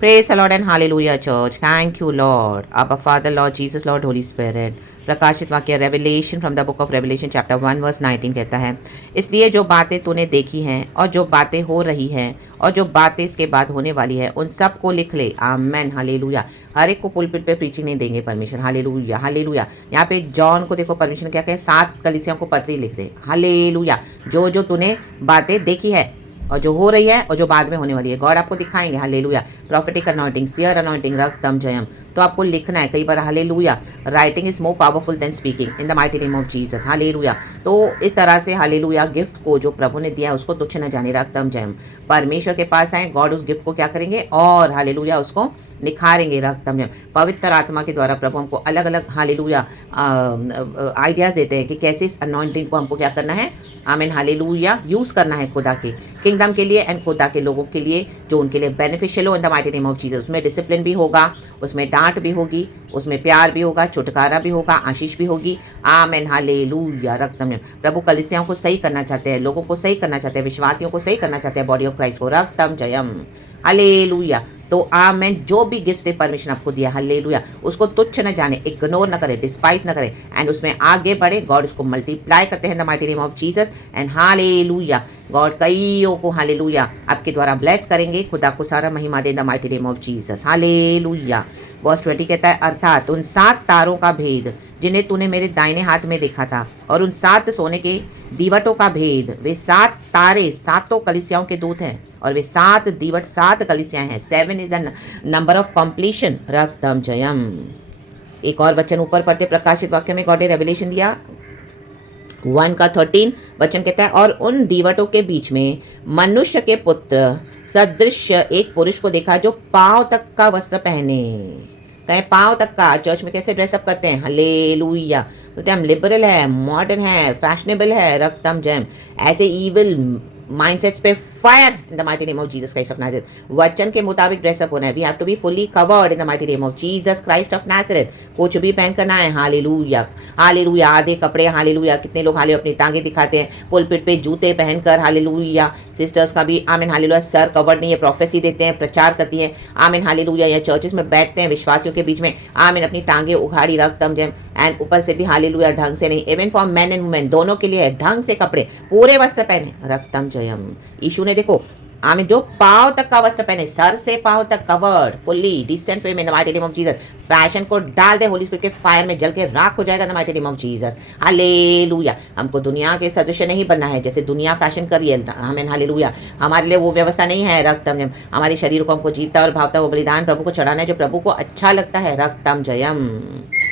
Praise the Lord and hallelujah, church. Thank you, Lord. Abba, Father, Lord Jesus, Lord, Holy Spirit. प्रकाशित वाक्य revelation from the book of revelation chapter 1 verse 19 कहता है, इसलिए जो बातें तूने देखी हैं और जो बातें हो रही हैं और जो बातें इसके बाद होने वाली है उन सब को लिख ले। आमेन, हालेलुया। हर एक को पुलपिट पे प्रीचिंग नहीं देंगे परमिशन। Hallelujah, hallelujah. यहाँ पे जॉन को देखो परमिशन क्या कहे, 7 कलीसियाओं को पत्री लिख दे। हालेलुया। जो जो तूने बातें देखी है और जो हो रही है और जो बाद में होने वाली है, गॉड आपको दिखाएंगे। Hallelujah. Prophetic anointing, seer anointing, रक्तम जयम, तो आपको लिखना है। कई बार hallelujah, writing is more powerful than speaking in the mighty name of Jesus. Hallelujah. तो इस तरह से हालेलुया गिफ्ट को जो प्रभु ने दिया उसको तुच्छ न जाने, रक्तम जयम। परमेश्वर के पास आए, गॉड उस गिफ्ट को क्या करेंगे और हालेलुया उसको निखारेंगे, रक्तम जयम। पवित्र आत्मा के द्वारा प्रभु हमको अलग अलग हालेलुया आइडियाज़ देते हैं कि कैसे इस अनॉइंटिंग को हमको क्या करना है। आमीन, हालेलुया, यूज़ करना है खुदा के किंगडम के लिए एंड खुदा के लोगों के लिए, जो उनके लिए बेनिफिशियल हो इन the mighty name of Jesus. उसमें डिसिप्लिन भी होगा, उसमें डांट भी होगी, उसमें प्यार भी होगा, छुटकारा भी होगा, आशीष भी होगी। आमीन, हालेलुया, रक्तम जयम। प्रभु कलीसियाओं को सही करना चाहते हैं, लोगों को सही करना चाहते हैं, विश्वासियों को सही करना चाहते हैं, बॉडी ऑफ क्राइस्ट को, रक्तम जयम। हालेलुया। तो आमेन, जो भी गिफ्ट से परमिशन आपको दिया, हालेलुया, उसको तुच्छ न जाने, इग्नोर न करे, डिस्पाइज न करे एंड उसमें आगे बढ़े। गॉड उसको मल्टीप्लाई करते हैं the mighty name of Jesus and hallelujah. God कईयों को हालेलुया आपके द्वारा ब्लेस करेंगे। खुदा को सारा महिमा दे the mighty name of Jesus. Hallelujah. Verse 20 कहता है, अर्थात उन 7 तारों का भेद जिन्हें तूने मेरे दाहिने हाथ में देखा था और उन 7 सोने के दीवटों का भेद। वे 7 तारे 7 कलीसियाओं के दूत हैं और वे 7 दीवट 7 कलीसियाएं हैं। 7 is the number of completion, रक्तम जयम। एक और वचन ऊपर पढ़ते प्रकाशित वाक्य में, गॉड ने रेवलेशन दिया 1 का 13 वचन कहता है, और उन दीवटों के बीच में मनुष्य के पुत्र सदृश एक पुरुष को देखा जो पांव तक का वस्त्र पहने। कहें पांव तक का। चर्च में कैसे ड्रेसअप करते हैं, हालेलुया, बोलते हैं हम लिबरल है, मॉडर्न है, फैशनेबल है, रक्तम जयम। ऐसे ईविल माइंडसेट्स पे fire in the mighty name of Jesus Christ of Nazareth. वचन के मुताबिक ड्रेसअप होना है। We have to be fully covered in the mighty name of Jesus Christ of Nazareth. कुछ भी पहन करना है, हालेलुया, हालेलुया। आधे कपड़े, हालेलुया, कितने लोग हाले अपनी टांगे दिखाते हैं पुलपिट पे जूते पहनकर, हालेलुया। सिस्टर्स का भी आमीन, हालेलुया, सर कवर्ड नहीं है, प्रोफेसी देते हैं, प्रचार करती हैं, आमीन, हालेलुया। या चर्चेस में बैठते हैं विश्वासियों के बीच में, आमीन, अपनी टांगे उघाड़ी, रक्तम जयम, एंड ऊपर से भी हालेलुया ढंग से नहीं। Even for man and women दोनों के लिए ढंग से कपड़े, पूरे वस्त्र पहने, रक्तम जयम। यीशु ने देखो आमीन, जो पांव तक का वस्त्र पहने, सर से पांव तक कवर्ड, फुल्ली डिसेंट वे में the mighty name of Jesus. Fashion को डाल दे, होली स्पिरिट के फायर में जल के राख हो जाएगा the mighty name of Jesus. Hallelujah. हमको दुनिया के सदृश नहीं बनना है, जैसे दुनिया फैशन करी है, आमीन, हालेलुया। हमारे लिए वो व्यवस्था नहीं है, रक्तम जयम। हमारे शरीर को हमको जीवता और भावता वो बलिदान प्रभु को चढ़ाना है जो प्रभु को अच्छा लगता है, रक्तम Jayam.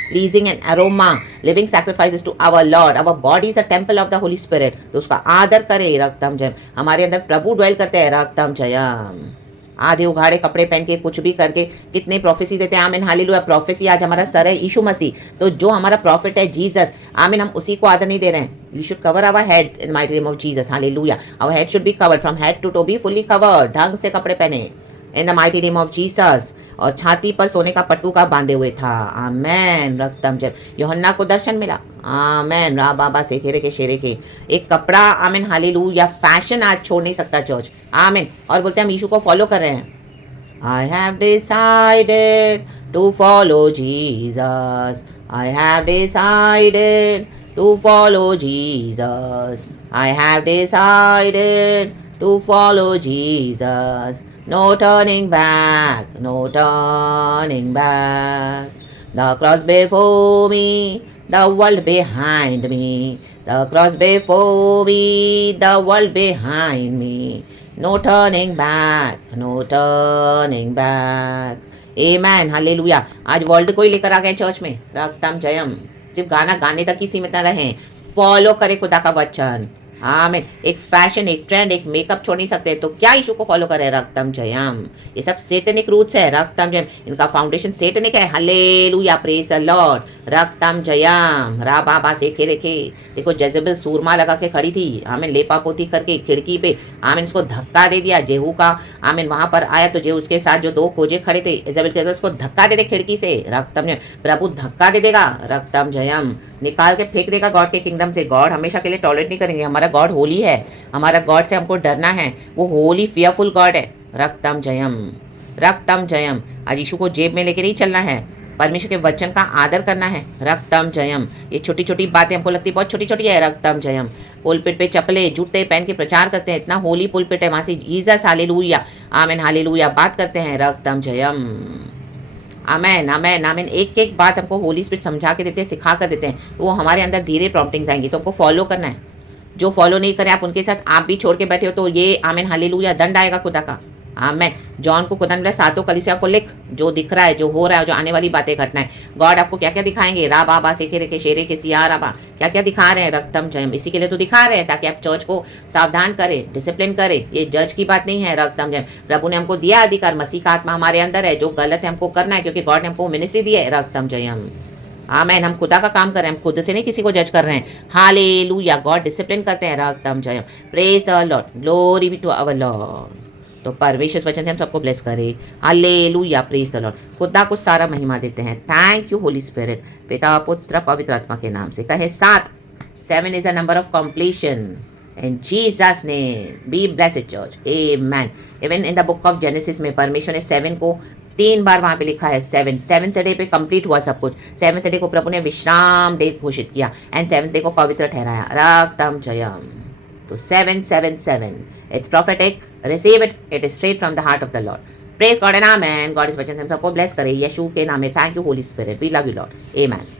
Pleasing and aroma, living sacrifices to our Lord. Our body is a temple of the Holy Spirit. तो उसका आदर करे, रक्तम जयम। हमारे अंदर प्रभु ड्वेल करते हैं, रक्तम जयम। आधे उघाड़े कपड़े पहन के कुछ भी करके कितने प्रोफेसी देते हैं, आमीन, हालेलुया। प्रोफेसी आज हमारा सर है यीशु मसीह, तो जो हमारा प्रॉफिट है जीसस, आमीन, हम उसी को आदर नहीं दे रहे हैं। We should cover our head in mighty name of Jesus, hallelujah. Our head should be covered from head to toe, be fully covered, ढंग से कपड़े पहने in the mighty name of Jesus. और छाती पर सोने का पट्टू का बांधे हुए था, आमेन, रक्तम जयम। यूहन्ना को दर्शन मिला, आमेन, रा बाबा से खेरे के शेरे के एक कपड़ा, आमीन, हालेलुया। फैशन आज छोड़ नहीं सकता चर्च, आमीन। और बोलते हैं हम यीशु को फॉलो कर रहे हैं। I have decided to follow Jesus. I have decided to follow Jesus. I have decided to follow Jesus. No turning back, no turning back. The cross before me, the world behind me. The cross before me, the world behind me. No turning back, no turning back. Amen, hallelujah. आज world को ही लेकर आ गए church में, रक्तम जयम। सिर्फ गाना गाने तक ही सीमित न रहें, फॉलो करें खुदा का वचन, आमीन। एक फैशन, एक ट्रेंड, एक मेकअप छोड़ नहीं सकते, तो क्या यीशु को फॉलो करें, रक्तम जयम। ये सब सेटनिक रूट्स है, रक्तम जयम। इनका फाउंडेशन सेटनिक है, hallelujah, praise the Lord, रक्तम Jayam. रा बाबा से खे रेखे। देखो जेजेबेल सूरमा लगा के खड़ी थी, आमीन, लेपा पोती करके खिड़की पे, आमीन, इसको धक्का दे दिया। जेहू का आमीन वहां पर आया तो जेहू उसके साथ जो 2 खोजे खड़े थे, इजेबेल कहते उसको धक्का दे दे खिड़की से, रक्तम जयम। प्रभु धक्का दे देगा, रक्तम जयम, निकाल के फेंक देगा गॉड के किंगडम से। गॉड हमेशा के लिए टॉलरेट नहीं करेंगे। हमारा गॉड होली है, हमारा गॉड से हमको डरना है, वो होली फियरफुल गॉड है, रक्तम जयम। रक्तम जयम। आज यीशु को जेब में लेके नहीं चलना है, परमेश्वर के वचन का आदर करना है। रक्तम जयम। ये छोटी छोटी बातें हमको लगती बहुत छोटी छोटी है। रक्तम जयम। पुलपिट पे चपले जूते पहन के प्रचार करते हैं, इतना होली पुलपिट है, वहां से जीसस हालेलुया आमेन हालेलुया बात करते हैं। रक्तम जयम। आमेन आमेन आमेन। एक एक बात हमको होली स्पिरिट समझा के देते हैं, सिखा कर देते हैं, तो वो हमारे अंदर धीरे प्रॉम्प्टिंग्स आएंगी, तो हमको फॉलो करना है। जो फॉलो नहीं करे आप उनके साथ आप भी छोड़ के बैठे हो, तो ये आमेन हालेलुया दंड आएगा खुदा का। आमेन। जॉन को खुदा ने बोला सातों कलीसिया को लिख, जो दिख रहा है, जो हो रहा है, जो आने वाली बातें घटना है। गॉड आपको क्या क्या दिखाएंगे, रा बाबा सेखे रेखे शेरे के सिया राबा, क्या क्या दिखा रहे हैं। रक्तम जयम इसी के लिए तो दिखा रहे हैं, ताकि आप चर्च को सावधान करें, डिसिप्लिन करें। ये जज की बात नहीं है। रक्तम जयम। प्रभु ने हमको दिया अधिकार, मसीह का आत्मा हमारे अंदर है, जो गलत है हमको करना है, क्योंकि गॉड ने हमको मिनिस्ट्री दी है। रक्तम जयम। आमेन। हम खुदा का काम कर रहे हैं, हम खुद से नहीं किसी को जज कर रहे हैं। हालेलुया। गॉड डिसिप्लिन करते हैं। रक्तम जयम। Praise the Lord, glory be to our Lord. तो परमेश्वर वचन से हम सबको ब्लेस करे। हालेलुया। Praise the Lord. खुदा को सारा महिमा देते हैं। Thank you Holy Spirit. पिता पुत्र पवित्र आत्मा के नाम से कहे 7। 7 is the number of completion. In Jesus name, be blessed church. Amen. Even in the book of Genesis में परमेश्वर ने 7 को 3 बार वहाँ पे लिखा है। 7th डे पे कंप्लीट हुआ सब कुछ। 7th डे को प्रभु ने विश्राम डे घोषित किया, एंड 7th डे को पवित्र ठहराया। रक्तम जयम। तो 777 it's prophetic. Receive it. It is straight from the heart of the Lord. Praise God and Amen. God इस वचन से हम सबको ब्लेस करे यीशु के नाम में। Thank you Holy spirit. We love you Lord. Amen.